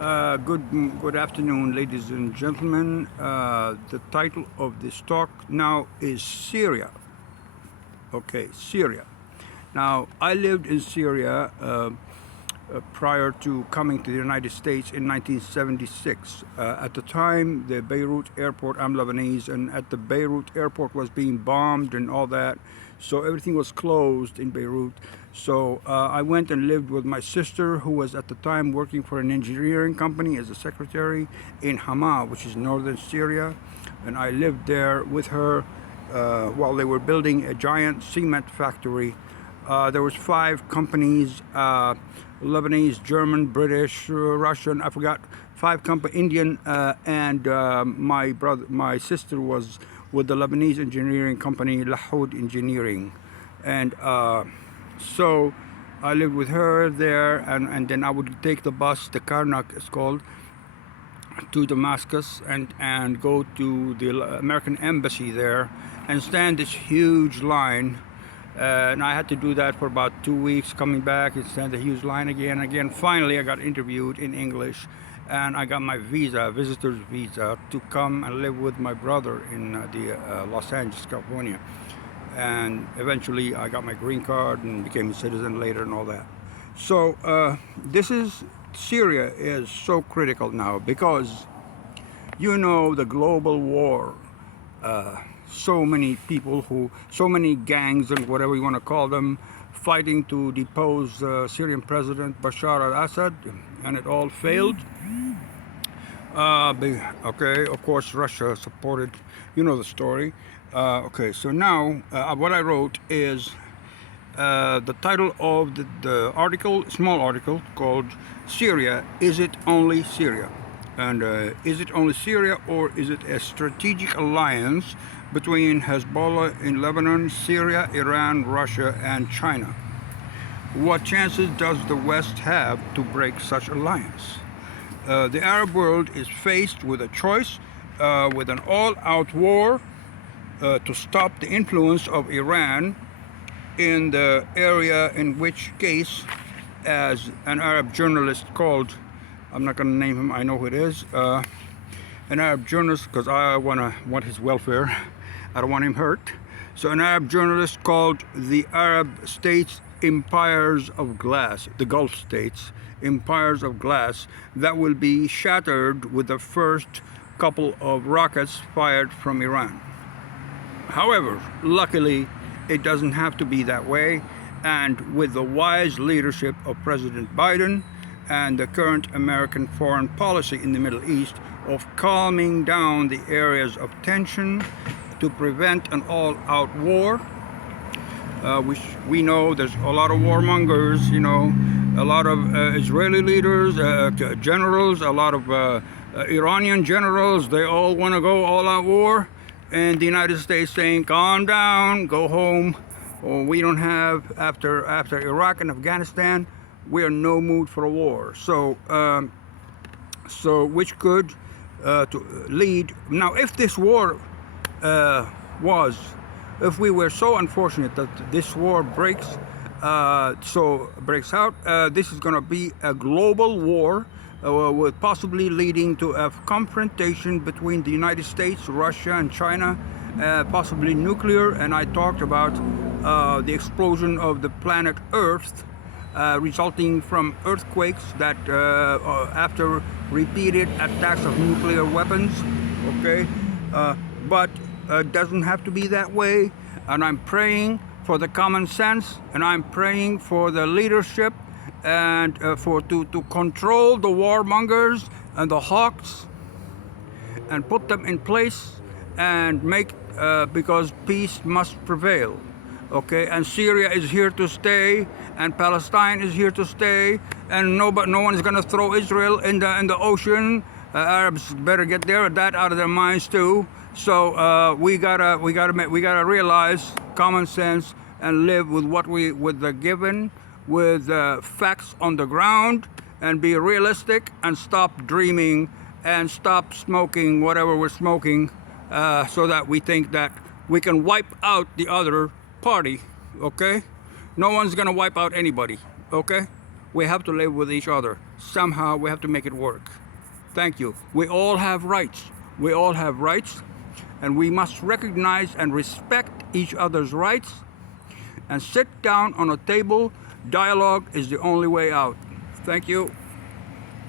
Good afternoon, ladies and gentlemen. The title of this talk now is Syria. Okay, Syria. Now, I lived in Syria prior to coming to the United States in 1976. At the time, the Beirut airport, I'm Lebanese, and at the Beirut airport was being bombed and all that. So everything was closed in Beirut. So I went and lived with my sister, who was at the time working for an engineering company as a secretary in Hama, which is northern Syria. And I lived there with her while they were building a giant cement factory. There was 5 companies, Lebanese, German, British, Russian, I forgot, 5 companies, Indian, and my sister was with the Lebanese engineering company, Lahoud Engineering. And so I lived with her there, and then I would take the bus, the Karnak is called, to Damascus and go to the American embassy there and stand this huge line. And I had to do that for about 2 weeks, coming back and stand a huge line again and again. Finally, I got interviewed in English, and I got my visa, visitor's visa, to come and live with my brother in Los Angeles, California. And eventually, I got my green card and became a citizen later and all that. So Syria is so critical now because, you know, the global war. So many people so many gangs and whatever you want to call them, fighting to depose Syrian President Bashar al-Assad, and it all failed. Okay, of course, Russia supported, you know the story. Okay, so now what I wrote is the title of the article, small article, called Syria, Is It Only Syria? And is it only Syria, or is it a strategic alliance between Hezbollah in Lebanon, Syria, Iran, Russia, and China? What chances does the West have to break such alliance? The Arab world is faced with a choice, with an all-out war to stop the influence of Iran in the area, in which case, as an Arab journalist called, I'm not going to name him, I know who it is, an Arab journalist, because I want his welfare. I don't want him hurt. So an Arab journalist called the Arab states empires of glass, the Gulf states, empires of glass, that will be shattered with the first couple of rockets fired from Iran. However, luckily, it doesn't have to be that way. And with the wise leadership of President Biden and the current American foreign policy in the Middle East of calming down the areas of tension to prevent an all-out war, which we know there's a lot of warmongers, you know, a lot of Israeli leaders, generals, a lot of Iranian generals, they all want to go all-out war, and the United States saying, calm down, go home. Or we don't have, after Iraq and Afghanistan, we are in no mood for a war. So, which could to lead. Now, if this war if we were so unfortunate that this war breaks out, this is going to be a global war, with possibly leading to a confrontation between the United States, Russia, and China, possibly nuclear. And I talked about the explosion of the planet Earth, resulting from earthquakes that after repeated attacks of nuclear weapons. Okay, but it doesn't have to be that way. And I'm praying for the common sense, and I'm praying for the leadership, and to control the warmongers and the hawks, and put them in place, and make because peace must prevail. Okay, and Syria is here to stay, and Palestine is here to stay, and no one is going to throw Israel in the ocean. Arabs better get that out of their minds too. So we gotta realize common sense and live with the given, with facts on the ground, and be realistic, and stop dreaming and stop smoking whatever we're smoking, so that we think that we can wipe out the other party. Okay, no one's gonna wipe out anybody. Okay, we have to live with each other. Somehow we have to make it work. Thank you. We all have rights. We all have rights, and we must recognize and respect each other's rights and sit down on a table. Dialogue is the only way out. Thank you.